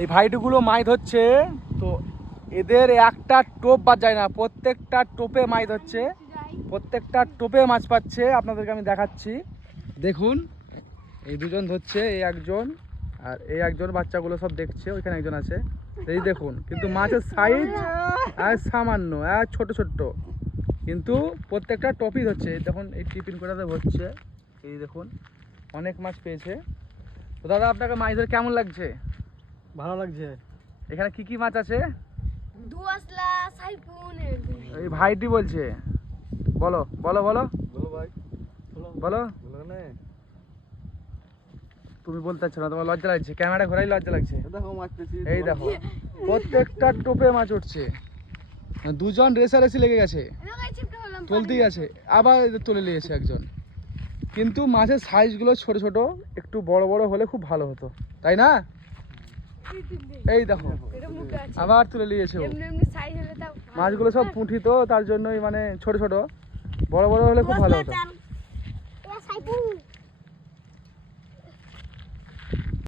এই ভাইটুগুলো মাছ ধরছে, তো এদের একটা টোপ বাদ যায় না, প্রত্যেকটা টোপে মাছ ধরছে, প্রত্যেকটা টোপে মাছ পাচ্ছে। আপনাদেরকে আমি দেখাচ্ছি, দেখুন এই দুজন ধরছে, এই একজন আর এই একজন, বাচ্চাগুলো সব দেখছে, ওইখানে একজন আছে, এই দেখুন। কিন্তু মাছের সাইজ আর সামান্য আর ছোট ছোট, কিন্তু প্রত্যেকটা টপই ধরছে। এই দেখুন এই টিফিন করাতে ধরছে, এই দেখুন অনেক মাছ পেয়েছে। তো দাদা আপনাকে মাছ ধরে কেমন লাগছে? ভালো লাগছে। এখানে কি কি মাছ আছে? দুয়াসলা, সাইফুন, এই ভাইটি বলছে, বলো বলো বলো বলো ভাই, বলো। বলো না। তুমি বলতে চাচ্ছ না, তোমার লজ্জা লাগছে, ক্যামেরা ঘোরাই লজ্জা লাগছে। দেখো মাছ পেয়েছি। এই দেখো প্রত্যেকটা টোপে মাছ উঠছে, দুজন রেসারেসি লেগে গেছে, তুলতেই আছে, আবার তুলে নিয়েছে একজন। কিন্তু মাছের সাইজগুলো ছোট ছোট, একটু বড় বড় হলে খুব ভালো হতো, তাই না? এই দেখো আবার তুলে নিয়েছে ও। মাছগুলো সব পুঁটি, তো তার জন্যই মানে ছোট ছোট, বড় বড় হলে খুব ভালো হতো।